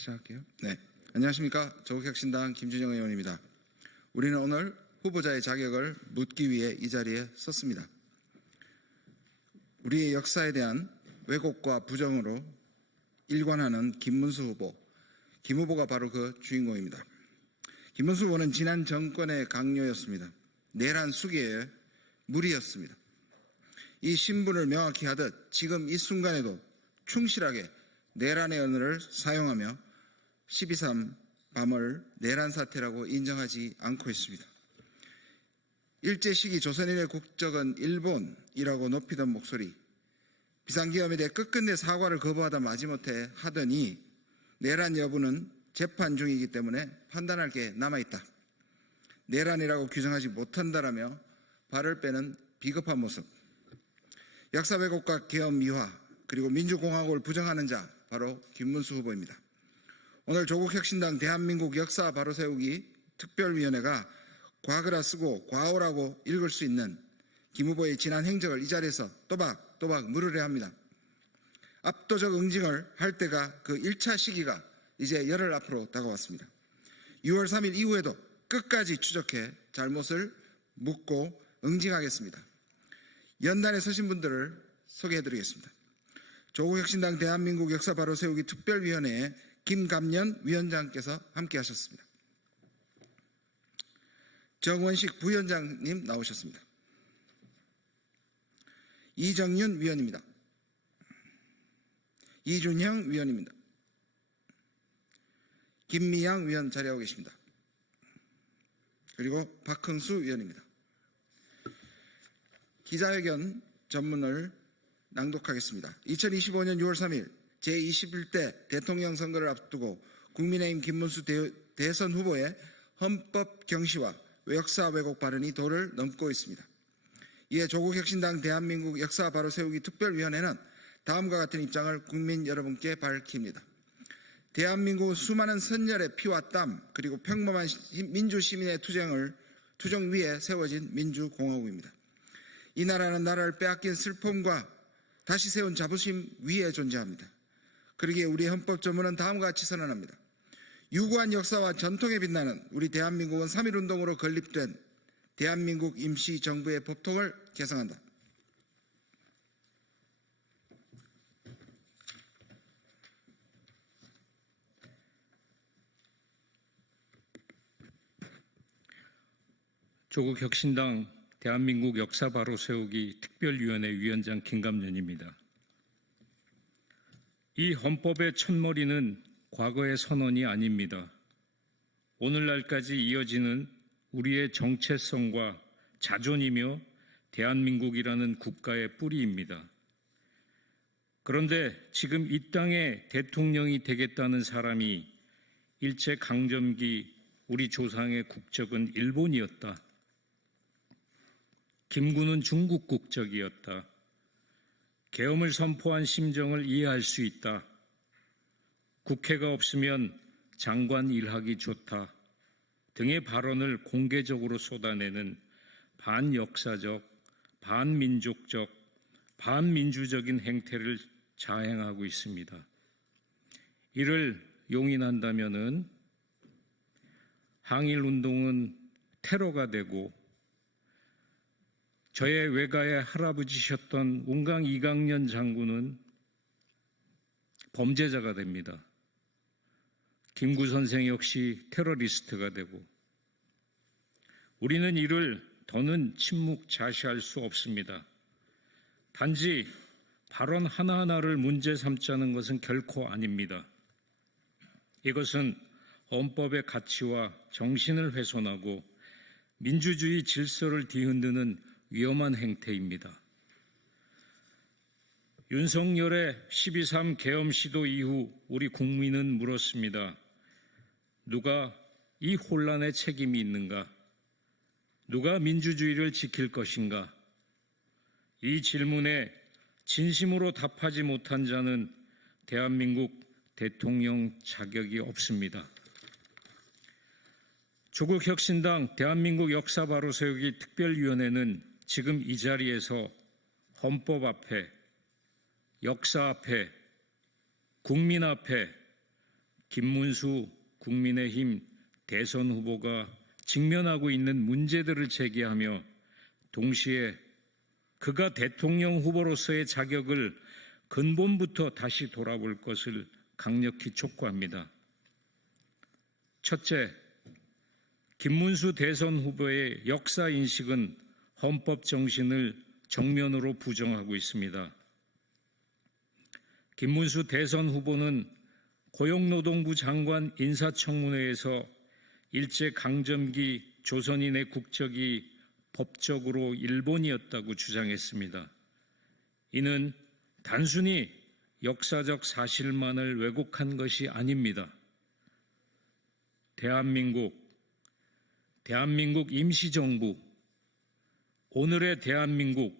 시작할게요. 네, 안녕하십니까. 조국혁신당 김준영 의원입니다. 우리는 오늘 후보자의 자격을 묻기 위해 이 자리에 섰습니다. 우리의 역사에 대한 왜곡과 부정으로 일관하는 김문수 후보, 김 후보가 바로 그 주인공입니다. 김문수 후보는 지난 정권의 강요였습니다. 내란 수계의 무리였습니다. 이 신분을 명확히 하듯 지금 이 순간에도 충실하게 내란의 언어를 사용하며 12.3 밤을 내란 사태라고 인정하지 않고 있습니다. 일제 시기 조선인의 국적은 일본이라고 높이던 목소리, 비상계엄에 대해 끝끝내 사과를 거부하다 마지못해 하더니 내란 여부는 재판 중이기 때문에 판단할 게 남아있다. 내란이라고 규정하지 못한다라며 발을 빼는 비겁한 모습. 역사 왜곡과 계엄 미화 그리고 민주공화국을 부정하는 자 바로 김문수 후보입니다. 오늘 조국혁신당 대한민국 역사 바로 세우기 특별위원회가 과거라 쓰고 과오라고 읽을 수 있는 김 후보의 지난 행적을 이 자리에서 또박또박 물으려 합니다. 압도적 응징을 할 때가 그 1차 시기가 이제 열흘 앞으로 다가왔습니다. 6월 3일 이후에도 끝까지 추적해 잘못을 묻고 응징하겠습니다. 연단에 서신 분들을 소개해드리겠습니다. 조국혁신당 대한민국 역사 바로 세우기 특별위원회에 김감년 위원장께서 함께하셨습니다. 정원식 부위원장님 나오셨습니다. 이정윤 위원입니다. 이준형 위원입니다. 김미향 위원 자리하고 계십니다. 그리고 박흥수 위원입니다. 기자회견 전문을 낭독하겠습니다. 2025년 6월 3일 제21대 대통령 선거를 앞두고 국민의힘 김문수 대선 후보의 헌법 경시와 역사 왜곡 발언이 도를 넘고 있습니다. 이에 조국혁신당 대한민국 역사 바로 세우기 특별위원회는 다음과 같은 입장을 국민 여러분께 밝힙니다. 대한민국은 수많은 선열의 피와 땀 그리고 평범한 민주시민의 투정 위에 세워진 민주공화국입니다. 이 나라는 나라를 빼앗긴 슬픔과 다시 세운 자부심 위에 존재합니다. 그러기에 우리 헌법조문은 다음과 같이 선언합니다. 유구한 역사와 전통에 빛나는 우리 대한민국은 3.1운동으로 건립된 대한민국 임시정부의 법통을 개성한다. 조국혁신당 대한민국 역사 바로 세우기 특별위원회 위원장 김감년입니다. 이 헌법의 첫머리는 과거의 선언이 아닙니다. 오늘날까지 이어지는 우리의 정체성과 자존이며 대한민국이라는 국가의 뿌리입니다. 그런데 지금 이 땅의 대통령이 되겠다는 사람이 일제강점기 우리 조상의 국적은 일본이었다. 김구는 중국 국적이었다. 계엄을 선포한 심정을 이해할 수 있다. 국회가 없으면 장관 일하기 좋다. 등의 발언을 공개적으로 쏟아내는 반역사적, 반민족적, 반민주적인 행태를 자행하고 있습니다. 이를 용인한다면은 항일운동은 테러가 되고 저의 외가의 할아버지셨던 운강 이강년 장군은 범죄자가 됩니다. 김구 선생 역시 테러리스트가 되고 우리는 이를 더는 침묵자시할 수 없습니다. 단지 발언 하나하나를 문제 삼자는 것은 결코 아닙니다. 이것은 헌법의 가치와 정신을 훼손하고 민주주의 질서를 뒤흔드는 위험한 행태입니다. 윤석열의 12.3 계엄 시도 이후 우리 국민은 물었습니다. 누가 이 혼란에 책임이 있는가? 누가 민주주의를 지킬 것인가? 이 질문에 진심으로 답하지 못한 자는 대한민국 대통령 자격이 없습니다. 조국혁신당 대한민국 역사 바로 세우기 특별위원회는 지금 이 자리에서 헌법 앞에, 역사 앞에, 국민 앞에 김문수 국민의힘 대선 후보가 직면하고 있는 문제들을 제기하며 동시에 그가 대통령 후보로서의 자격을 근본부터 다시 돌아볼 것을 강력히 촉구합니다. 첫째, 김문수 대선 후보의 역사 인식은 헌법 정신을 정면으로 부정하고 있습니다. 김문수 대선 후보는 고용노동부 장관 인사청문회에서 일제강점기 조선인의 국적이 법적으로 일본이었다고 주장했습니다. 이는 단순히 역사적 사실만을 왜곡한 것이 아닙니다. 대한민국 임시정부, 오늘의 대한민국,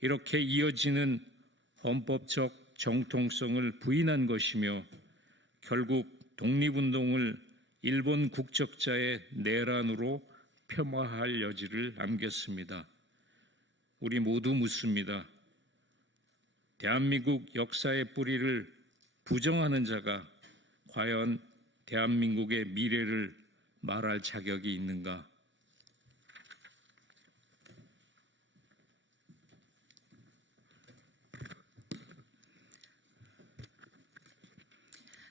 이렇게 이어지는 헌법적 정통성을 부인한 것이며 결국 독립운동을 일본 국적자의 내란으로 폄하할 여지를 남겼습니다. 우리 모두 묻습니다. 대한민국 역사의 뿌리를 부정하는 자가 과연 대한민국의 미래를 말할 자격이 있는가?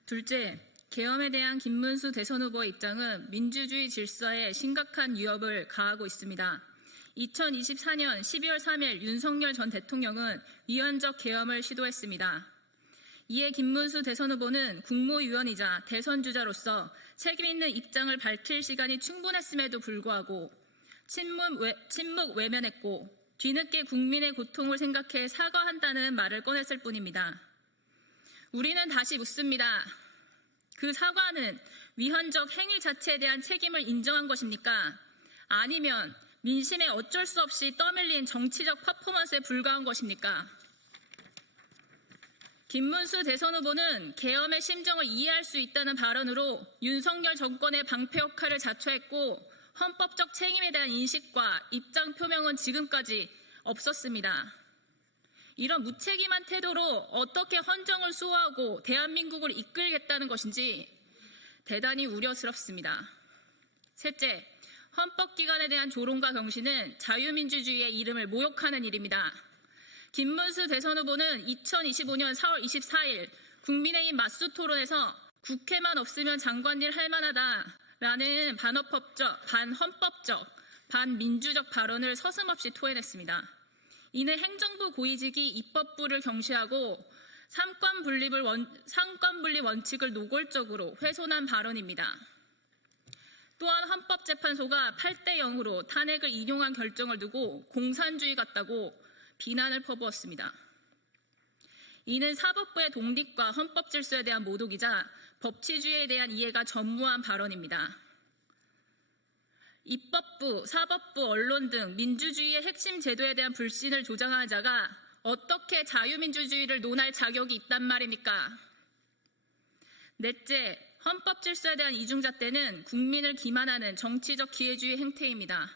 둘째, 계엄에 대한 김문수 대선 후보의 입장은 민주주의 질서에 심각한 위협을 가하고 있습니다. 2024년 12월 3일 윤석열 전 대통령은 위헌적 계엄을 시도했습니다. 이에 김문수 대선 후보는 국무위원이자 대선 주자로서 책임 있는 입장을 밝힐 시간이 충분했음에도 불구하고 침묵 외면했고 뒤늦게 국민의 고통을 생각해 사과한다는 말을 꺼냈을 뿐입니다. 우리는 다시 묻습니다. 그 사과는 위헌적 행위 자체에 대한 책임을 인정한 것입니까? 아니면 민심에 어쩔 수 없이 떠밀린 정치적 퍼포먼스에 불과한 것입니까? 김문수 대선 후보는 계엄의 심정을 이해할 수 있다는 발언으로 윤석열 정권의 방패 역할을 자처했고 헌법적 책임에 대한 인식과 입장 표명은 지금까지 없었습니다. 이런 무책임한 태도로 어떻게 헌정을 수호하고 대한민국을 이끌겠다는 것인지 대단히 우려스럽습니다. 셋째, 헌법기관에 대한 조롱과 경시는 자유민주주의의 이름을 모욕하는 일입니다. 김문수 대선 후보는 2025년 4월 24일 국민의힘 맞수토론에서 국회만 없으면 장관일 할 만하다라는 반헌법적, 반민주적 발언을 서슴없이 토해냈습니다. 이는 행정부 고위직이 입법부를 경시하고 삼권분립 원칙을 노골적으로 훼손한 발언입니다. 또한 헌법재판소가 8대 0으로 탄핵을 인용한 결정을 두고 공산주의 같다고 비난을 퍼부었습니다. 이는 사법부의 독립과 헌법 질서에 대한 모독이자 법치주의에 대한 이해가 전무한 발언입니다. 입법부, 사법부, 언론 등 민주주의의 핵심 제도에 대한 불신을 조장하는 자가 어떻게 자유민주주의를 논할 자격이 있단 말입니까? 넷째, 헌법 질서에 대한 이중잣대는 국민을 기만하는 정치적 기회주의 행태입니다.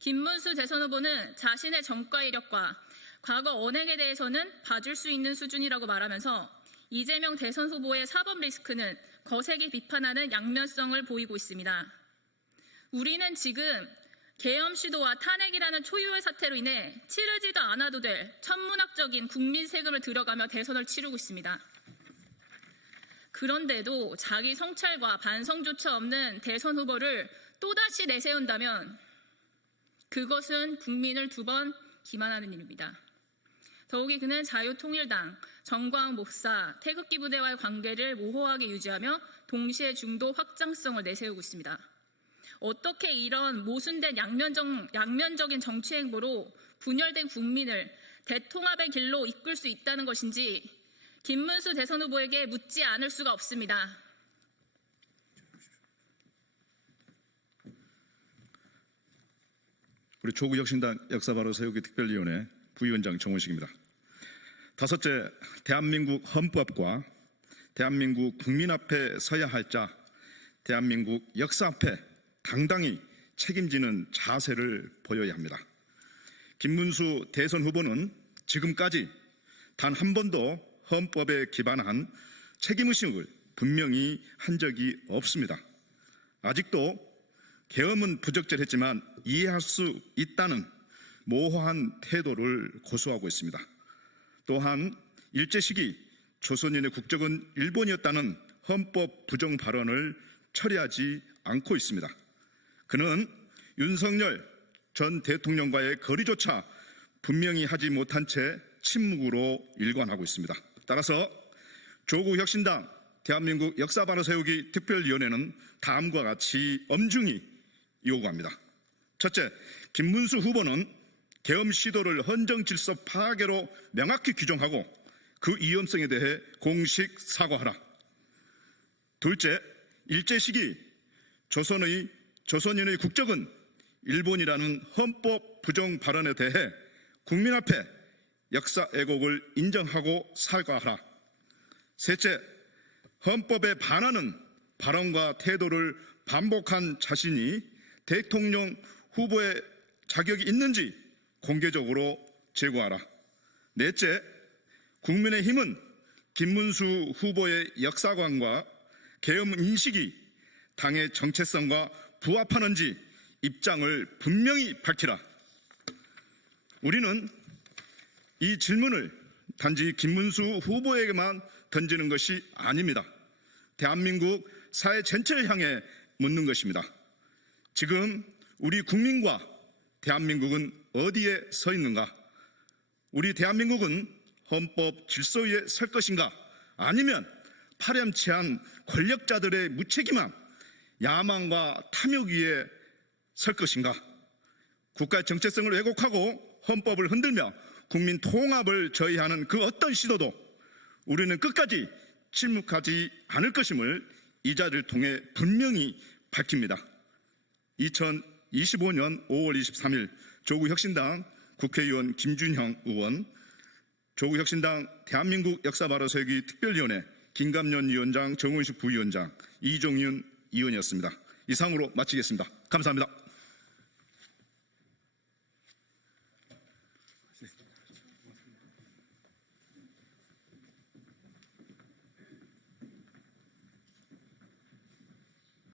김문수 대선 후보는 자신의 전과 이력과 과거 언행에 대해서는 봐줄 수 있는 수준이라고 말하면서 이재명 대선 후보의 사법 리스크는 거세게 비판하는 양면성을 보이고 있습니다. 우리는 지금 계엄 시도와 탄핵이라는 초유의 사태로 인해 치르지도 않아도 될 천문학적인 국민 세금을 들여가며 대선을 치르고 있습니다. 그런데도 자기 성찰과 반성조차 없는 대선 후보를 또다시 내세운다면 그것은 국민을 두 번 기만하는 일입니다. 더욱이 그는 자유통일당, 정광 목사, 태극기 부대와의 관계를 모호하게 유지하며 동시에 중도 확장성을 내세우고 있습니다. 어떻게 이런 모순된 양면적인 정치 행보로 분열된 국민을 대통합의 길로 이끌 수 있다는 것인지 김문수 대선 후보에게 묻지 않을 수가 없습니다. 우리 조국혁신당 역사바로 세우기 특별위원회 부위원장 정원식입니다. 다섯째, 대한민국 헌법과 대한민국 국민 앞에 서야 할 자, 대한민국 역사 앞에 당당히 책임지는 자세를 보여야 합니다. 김문수 대선 후보는 지금까지 단 한 번도 헌법에 기반한 책임의식을 분명히 한 적이 없습니다. 아직도 계엄은 부적절했지만 이해할 수 있다는 모호한 태도를 고수하고 있습니다. 또한 일제 시기 조선인의 국적은 일본이었다는 헌법 부정 발언을 처리하지 않고 있습니다. 그는 윤석열 전 대통령과의 거리조차 분명히 하지 못한 채 침묵으로 일관하고 있습니다. 따라서 조국혁신당 대한민국 역사바로 세우기 특별위원회는 다음과 같이 엄중히 요구합니다. 첫째, 김문수 후보는 계엄 시도를 헌정질서 파괴로 명확히 규정하고 그 위험성에 대해 공식 사과하라. 둘째, 일제 시기 조선인의 국적은 일본이라는 헌법 부정 발언에 대해 국민 앞에 역사 왜곡을 인정하고 사과하라. 셋째, 헌법에 반하는 발언과 태도를 반복한 자신이 대통령 후보의 자격이 있는지 공개적으로 제고하라. 넷째, 국민의힘은 김문수 후보의 역사관과 계엄 인식이 당의 정체성과 부합하는지 입장을 분명히 밝히라. 우리는 이 질문을 단지 김문수 후보에게만 던지는 것이 아닙니다. 대한민국 사회 전체를 향해 묻는 것입니다. 지금 우리 국민과 대한민국은 어디에 서 있는가? 우리 대한민국은 헌법 질서 위에 설 것인가? 아니면 파렴치한 권력자들의 무책임한 야망과 탐욕 위에 설 것인가? 국가의 정체성을 왜곡하고 헌법을 흔들며 국민 통합을 저해하는 그 어떤 시도도 우리는 끝까지 침묵하지 않을 것임을 이 자리를 통해 분명히 밝힙니다. 2025년 5월 23일 조국혁신당 국회의원 김준형 의원, 조국혁신당 대한민국 역사바로 세우기 특별위원회 김감년 위원장, 정원식 부위원장, 이종윤 의원이었습니다. 이상으로 마치겠습니다. 감사합니다.